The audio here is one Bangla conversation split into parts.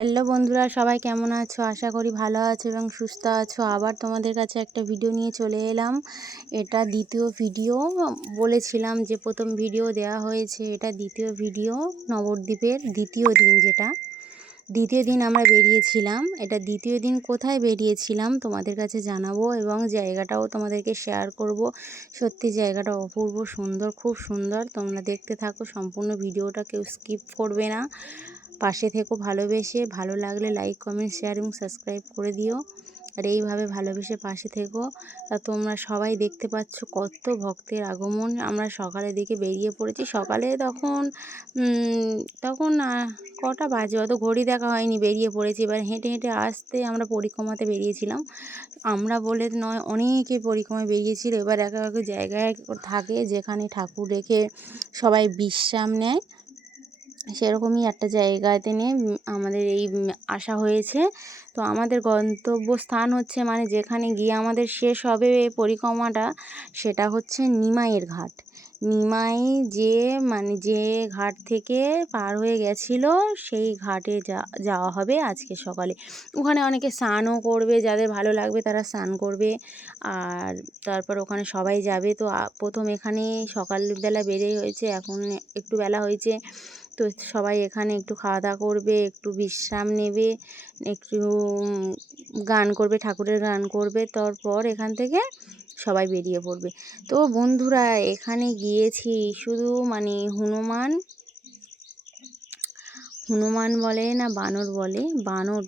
হ্যালো বন্ধুরা, সবাই কেমন আছো? আশা করি ভালো আছো এবং সুস্থ আছো। আবার তোমাদের কাছে একটা ভিডিও নিয়ে চলে এলাম। এটা দ্বিতীয় ভিডিও। বলেছিলাম যে প্রথম ভিডিও দেওয়া হয়েছে, এটা দ্বিতীয় ভিডিও। নবদ্বীপের দ্বিতীয় দিন, যেটা দ্বিতীয় দিন আমরা বেরিয়েছিলাম। এটা দ্বিতীয় দিন কোথায় বেরিয়েছিলাম তোমাদের কাছে জানাবো এবং জায়গাটাও তোমাদেরকে শেয়ার করব। সত্যি জায়গাটা অপূর্ব সুন্দর, খুব সুন্দর। তোমরা দেখতে থাকো সম্পূর্ণ ভিডিওটা, কেউ স্কিপ করবে না। পাশে থেকো ভালোবেসে। ভালো লাগলে লাইক, কমেন্ট, শেয়ার এবং সাবস্ক্রাইব করে দিও। আর এইভাবে ভালোবেসে পাশে থেকো। আর তোমরা সবাই দেখতে পাচ্ছ কত ভক্তের আগমন। আমরা সকালে দিকে বেরিয়ে পড়েছি। সকালে তখন তখন কটা বাজে, অত ঘড়ি দেখা হয়নি, বেরিয়ে পড়েছি। এবার হেঁটে হেঁটে আসতে আমরা পরিক্রমাতে বেরিয়েছিলাম। আমরা বলে নয়, অনেকে পরিক্রমায় বেরিয়েছিল। এবার এক এক জায়গায় থাকে যেখানে ঠাকুর রেখে সবাই বিশ্রাম নেয়, সেরকমই একটা জায়গাতে নিয়ে আমাদের এই আসা হয়েছে। তো আমাদের গন্তব্যস্থান হচ্ছে, মানে যেখানে গিয়ে আমাদের শেষ হবে পরিক্রমাটা, সেটা হচ্ছে নিমাইয়ের ঘাট। নিমাই যে ঘাট থেকে পার হয়ে গেছিলো, সেই ঘাটে যাওয়া হবে আজকে সকালে। ওখানে অনেকে স্নানও করবে, যাদের ভালো লাগবে তারা স্নান করবে। আর তারপর ওখানে সবাই যাবে। তো প্রথম এখানে সকালবেলা বেরিয়ে হয়েছে, এখন একটু বেলা হয়েছে। তো সবাই এখানে একটু খাওয়া দাওয়া করবে, একটু বিশ্রাম নেবে, একটু গান করবে, ঠাকুরের গান করবে। তারপর এখান থেকে সবাই বেরিয়ে পড়বে। তো বন্ধুরা, এখানে গিয়েছি শুধু মানে হনুমান বলে না বানর বলে, বানর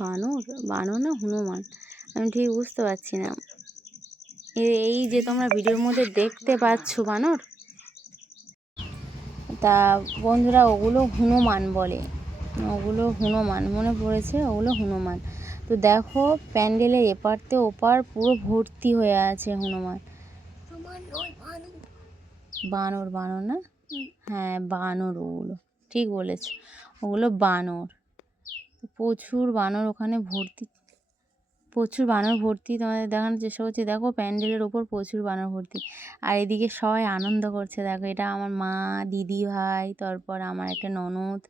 বানর বানর না হনুমান, আমি ঠিক বুঝতে পারছি না। এই যে তোমরা ভিডিওর মধ্যে দেখতে পাচ্ছ বানর, তা বন্ধুরা ওগুলো হনুমান বলে, ওগুলো হনুমান মনে পড়েছে, ওগুলো হনুমান। তো দেখো প্যান্ডেলের এপারতে ওপার পুরো ভর্তি হয়ে আছে হনুমান। বানর বানর না, হ্যাঁ বানর, ওগুলো ঠিক বলেছে, ওগুলো বানর। প্রচুর বানর ওখানে ভর্তি, প্রচুর বানর ভর্তি। তোমাদের দেখানোর চেষ্টা করছি। দেখো প্যান্ডেলের ওপর প্রচুর বানর ভর্তি। আর এদিকে সবাই আনন্দ করছে। দেখো এটা আমার মা, দিদি ভাই, তারপর আমার একটা ননদ,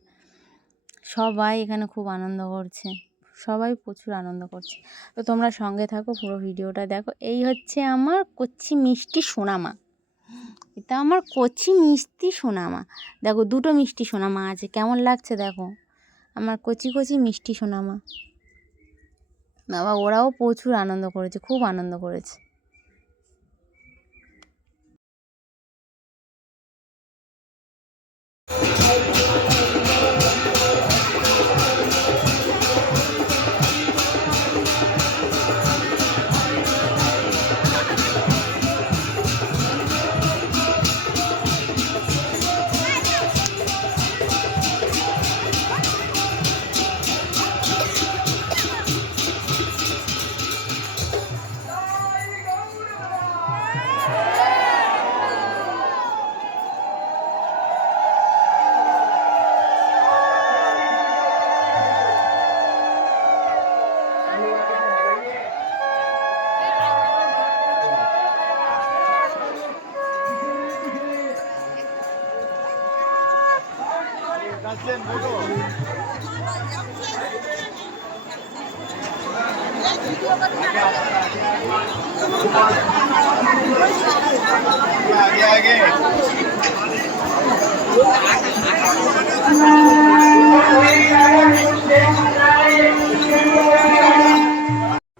সবাই এখানে খুব আনন্দ করছে। সবাই প্রচুর আনন্দ করছে। তো তোমরা সঙ্গে থাকো, পুরো ভিডিওটা দেখো। এই হচ্ছে আমার কচি মিষ্টি সোনামা। এটা আমার কচি মিষ্টি সোনামা। দেখো দুটো মিষ্টি সোনামা আছে, কেমন লাগছে দেখো আমার কচি কচি মিষ্টি সোনামা। বাবা, ওরাও প্রচুর আনন্দ করেছে, খুব আনন্দ করেছে।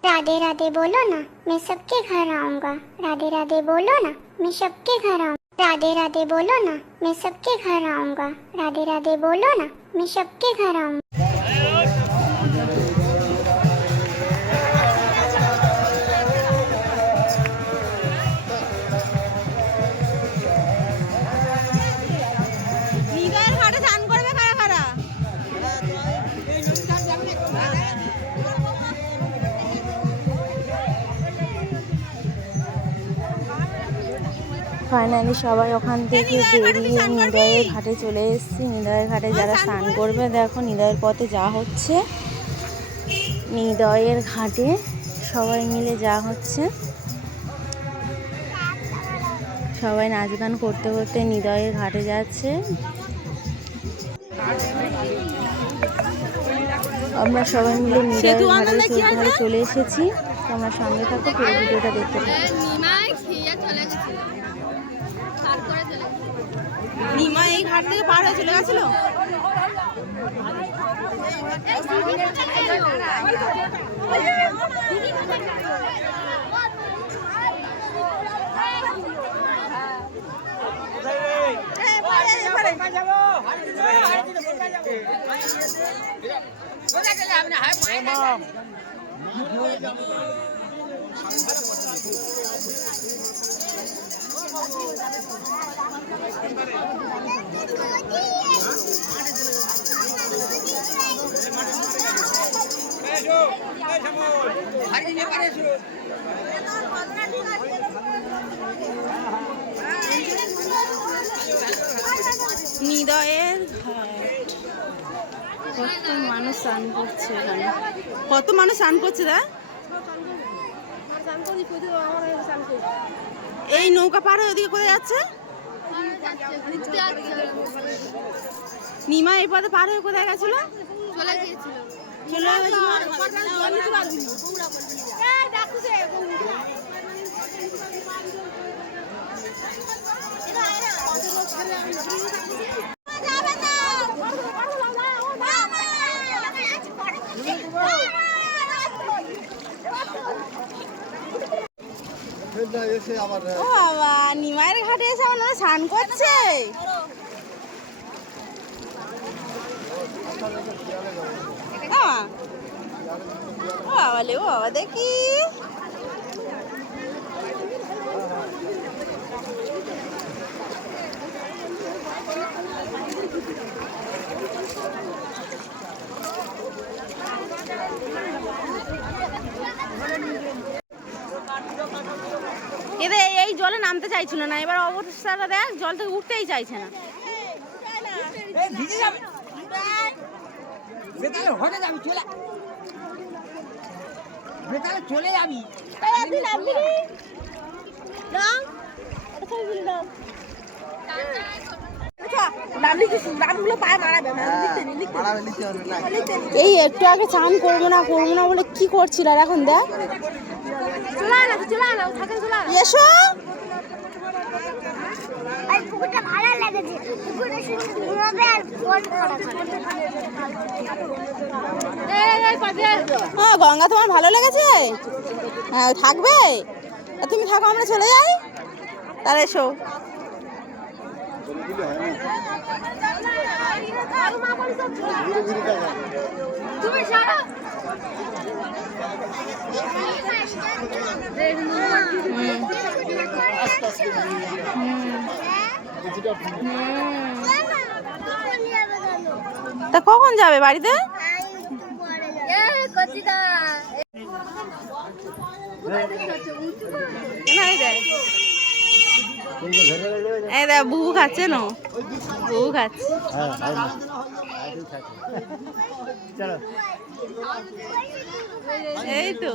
राधे राधे बोलो ना, मैं सबके घर आऊंगा। राधे राधे बोलो ना, मैं सबके घर आऊंगा। राधे राधे बोलो ना, मैं सबके घर आऊंगा। राधे राधे बोलो ना, मैं सबके घर आऊंगा। ফাইনালি সবাই ওখান থেকে বেরিয়ে নিদয়ের ঘাটে চলে এসেছি। নিদয়ের ঘাটে যারা স্নান করবে, দেখো নিদয়ের পথে যাওয়া হচ্ছে। নিদয়ের ঘাটে সবাই মিলে যাওয়া হচ্ছে। সবাই নাচ গান করতে করতে নিদয়ের ঘাটে যাচ্ছে। আমরা সবাই মিলে নিরায়ের ধারে চলে এসেছি। তোমরা সঙ্গে থাকো, পুরো ভিডিওটা দেখতে থাকো। নিমা এই ঘাট থেকে পার হয়ে চলে গেছিল। নিদয়ের ঘাট, কত মানুষ স্নান করছে এখানে। কত মানুষ স্নান করছে দা। এই নৌকা পার হয়ে ওদিকে কোথায় যাচ্ছে? নিমা এই পথে পার হয়ে কোথায় গেছিল? চলে গেছিল। ও বাবা, নিমাইয়ের ঘাটে এসে আমার ওরা স্নান করছে। ও বাবা লে, ও বাবা দেখি। এদের এই জলে নামতে চাইছিল না, এবার অবস্থাটা দেখ, জল থেকে উঠতেই চাইছে না। চলে যাবি এই একটু আগে চান করবো না বলে কি করছিল, আর এখন দেখ। এসো, গঙ্গা তোমার ভালো লেগেছে? হ্যাঁ থাকবে, তুমি থাকো, আমরা চলে যাই। তাহলে এসো। তা কখন যাবে বাড়িতে? বুবু খাচ্ছে না, বুবু খাচ্ছে। এই তো